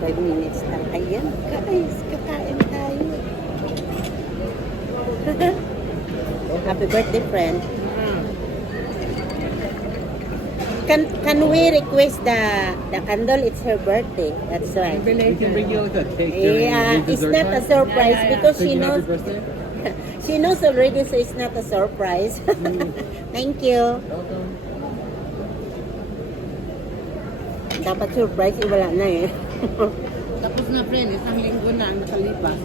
5 minutes lang. Ayan, guys, kakain tayo. Happy birthday, friend. Can we request the candle? It's her birthday. That's why. We can bring you like a cake during Yeah, the it's dessert not a time. surprise because she Singing knows happy birthday. she knows already, so it's not a surprise. Thank you. Welcome. Dapat surprise, wala na eh. Tapos na friend, isang linggo na ang nakalipas.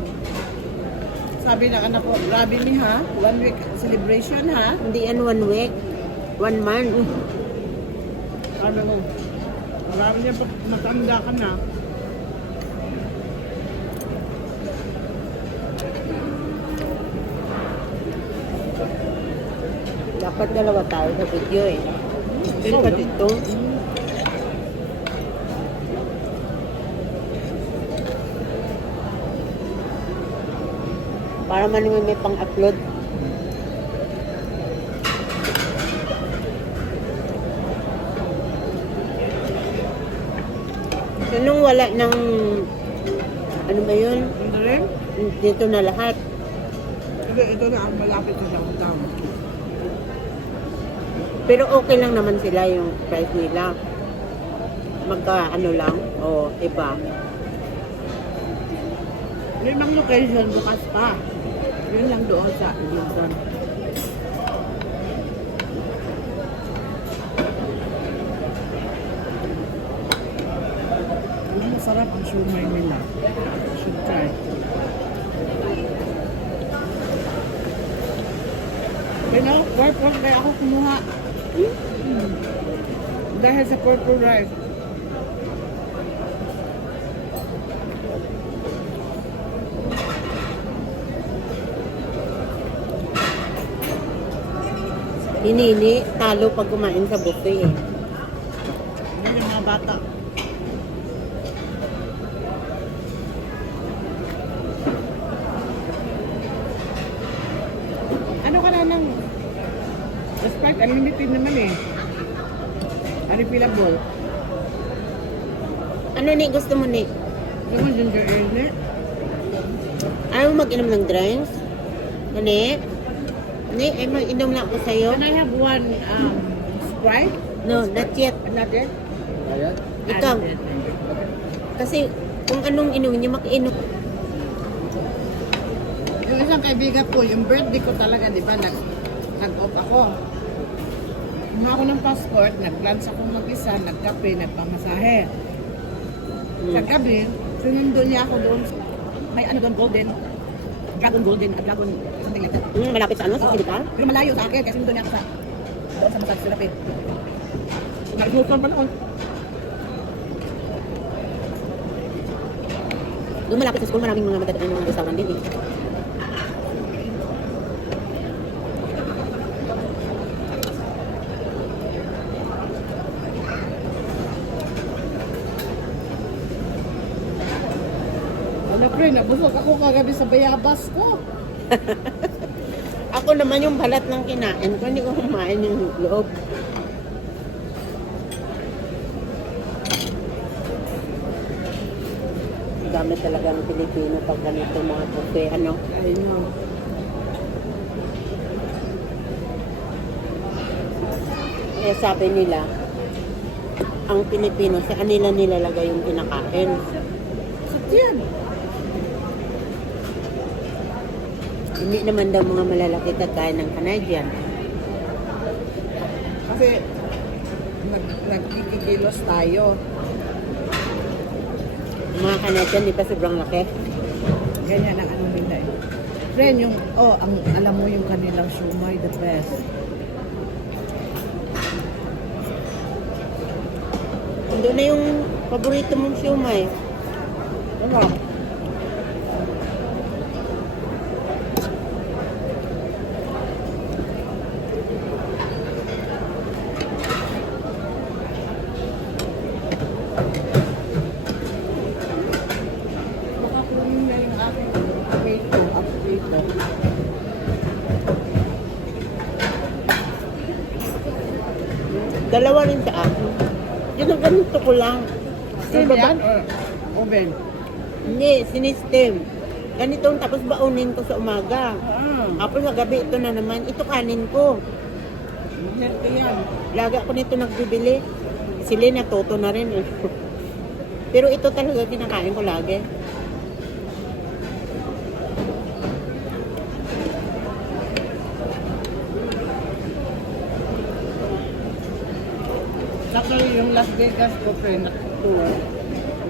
Sabi ng anak ko, grabe ni ha, 1 week celebration ha. Hindi yan 1 week, 1 month. Ano mo, marami niya pag matanda ka na. Dapat dalawa tayo sa video eh. Pero pa dito. Para man naman may pang-upload. So, nung wala ng ano ba yun? Ano rin? Dito na lahat. Ito na ang malapit sa downtown. Pero okay lang naman sila yung price nila. Magka ano lang o iba. Limang location bukas pa. Yun lang doon sa Wilson. Masarap ang shumai nila. Should try. Pero, purple kaya ako kumuha. Dahil sa purple rice. Hinini, talo pag kumain sa buffet eh. Yan yung mga bata. Ano ka na ng Sprite? Unlimited naman eh. Refillable. Ano ni gusto mo ni? Ano mo ginger ale? Ayaw mo mag-inom ng drinks? Ani? Ani, ay mag-inom lang ako sa'yo. Can I have one Sprite? No, not yet. Not yet? Ayan. Ikaw. Kasi kung anong inumin niyo, makiinom. Yung isang kaibigan ko, yung birthday ko talaga, di ba, nag-off ako. Kumuha ako ng passport, nag-lunch ako mag-isa, nagkape, nagpamasahe. Sa gabi, sinundo niya ako doon. May ano doon, Dragon Golden, something like that. Malapit sa ano, sa Silipan? Pero malayo sa akin, kasi sinundo niya ako doon sa massage therapy. Nag-gulpan pa noon. Doon malapit sa school, maraming mga madadaan ng restaurant din eh. Ano pre, nabusog ako kagabi sa bayabas ko. Ako naman yung balat ng kinain ko, hindi ko kumain yung loob. Gamit talaga ng Pilipino pag ganito mga buffet, ano? I know. Kaya sabi nila, ang Pilipino, sa kanila nilalagay yung kinakain. Yan. Hindi naman daw mga malalaki kakain ng Canadian. Kasi nagkikilos tayo. Yung mga Canadian, di ba sobrang laki? Ganyan ang ano nila eh. Friend, yung, alam mo yung kanilang shumai, the best. Doon na yung paborito mong siomay. Ano? Makakunin na yung aking update. Dalawa rin sa akin. Yun ang ganito ko lang. Same Yung baba- yan? Or Oven. Hindi, sinistem. Ganito tapos baunin ko sa umaga. Tapos sa gabi ito na naman. Ito kanin ko. Healthy yan. Lagi ako nito nagbibili. Sila natuto na rin. Eh. Pero ito talaga kinakain ko lagi. Actually, yung Las Vegas ko, friend, tour.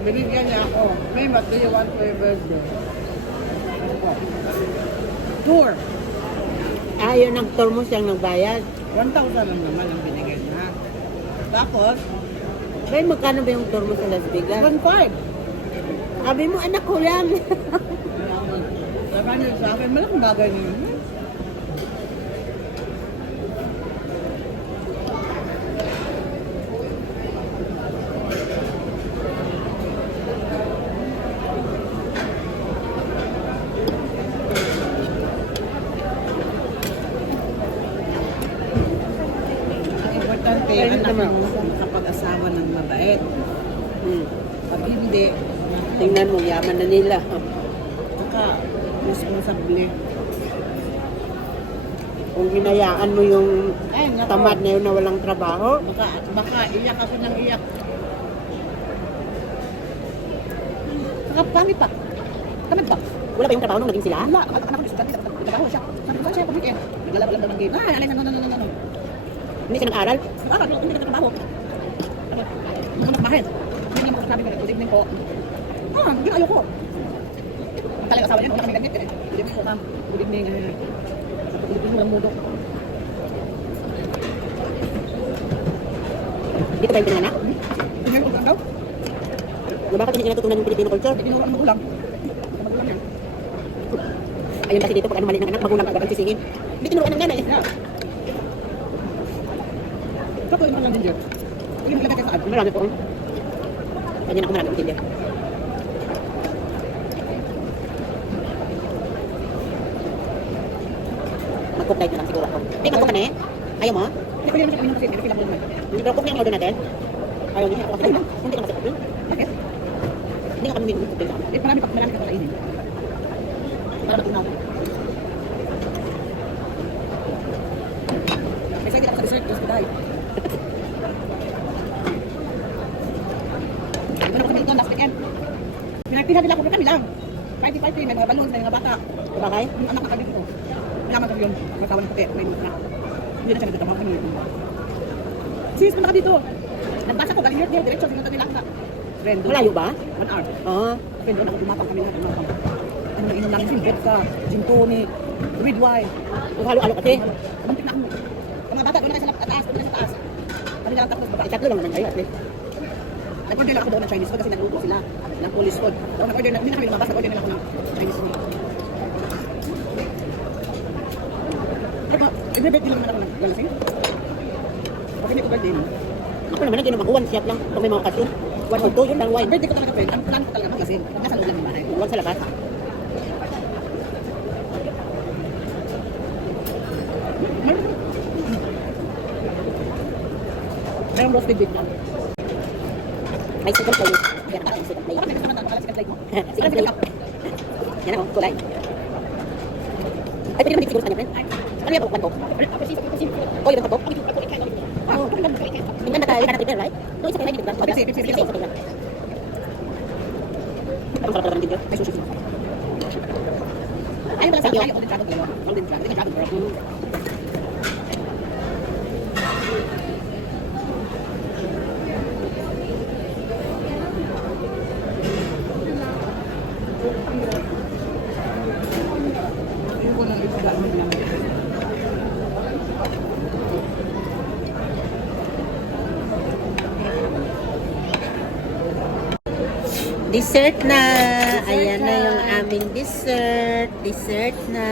Binigyan niya ako, may what do you want for your birthday? Tour. Yun ang tour mo siyang nagbayad. 1,000 lang naman ang binigay niya. Tapos, Kaya magkano ba yung tour mo sa Las Vegas? 1,500. Sabi mo, anak ko lang. Sabi niya sa akin, malaking bagay niyo. Ang importante, Ayun anak naman. mo makapag-asawa ng mabait. Pag hindi, Tingnan mo, yaman na nila. saka responsable. Kung hinayaan mo yung Ay, nako. tamad na yun na walang trabaho, Baka iyak ako ng iyak. Saka pangit pa. Tamad pa. wala ba yung trabaho nung naging sila? Wala. Anak ko dito. Trabaho siya. Sabi ko siya, pag-weekend. Naglalaba lang daw ng game. Alay, no. Hindi siya nag-aral? Hindi ka trabaho. Ano nagmahal? Hindi mo sabi ko, good evening po. Hindi ayoko. Ang talagang asawa niya, kami ganit. Good evening po, ma'am. Good evening. Good evening lang mudo. Dito tayo pinanganak? Tingnan ko lang daw. Bakit hindi natutunan yung Filipino culture? Tinuro ang magulang. Sa magulang yan. Ayun kasi dito, pag ano mali ng anak, magulang agad ang sisingin. Hindi tinuruan ng nanay. Yeah. Saka yung lang ginger. Yung lagay sa akin. Marami po. Kanya na ako marami ang tinder. Mag-cook diet na lang siguro ako. Hindi ka cook ka na eh. Ayaw mo? Hindi ko yan siya kasi pinapila mo naman. Hindi ka cook niya ang order natin? Ayaw niya. Ako kasi hindi ka masip. Bakit? Hindi ka kami minum cook din sa akin. Marami ka kakainin. Para matunaw. Excited ako sa dessert. Just die. Ano ko nito last weekend? Pinagpila nila ko kami lang. Party, may mga balloons, may mga bata. Bakay? Yung anak nakagit ko. Kailangan ko yun. Magkatawan ng puti. May mga. Hindi na siya nagtatrabaho kami. Sis, punta ka dito. Nagbasa ko, galing yun, diretso, sinunta nila ka. Friend, doon. Malayo ba? 1 hour. Oo. Friend, doon ako tumapang kami ng ano na inom namin, vodka, gin tonic, red wine. Halo-halo kasi. Muntik na ako. Ang mga bata, doon na kayo sa taas, doon na sa taas. Kami na lang tapos baba. Tatlo lang naman kayo at least. Nag-order lang ako doon ng Chinese food kasi nagluto sila ng Polish food. So, nag-order na, hindi na kami lumabas, nag-order na lang ako ng Chinese food. Pero, i-birthday lang naman ako ng galasing. Pag hindi ko birthday mo. Ako naman, nag-inom ako. One shot lang. Pag may mga okasyon. One or two, yun lang wine. Birthday ko talaga, friend. Ang plan ko talaga maglasing. Pag nasa loob lang ng bahay. Huwag sa labas. Mayroong roasted beef na. May second play. Yan ang second play. Bakit may kasama na? Bakit second plate mo? Second play. Yan ako, kulay. Ay, pwede naman din siguro sa kanya, friend. Ano yan po, one coke? Oh, yung one coke? Tingnan na tayo, ikan na right? No, isa kayo, hindi ba? Pepsi. Ang sarap talaga ng video. Ay, sushi. Ayun pala sa akin, golden dragon dalawa. Golden dragon girl. Ayun ko nang ipagaan mo naman. Dessert na! Ayan na yung aming dessert. Dessert na.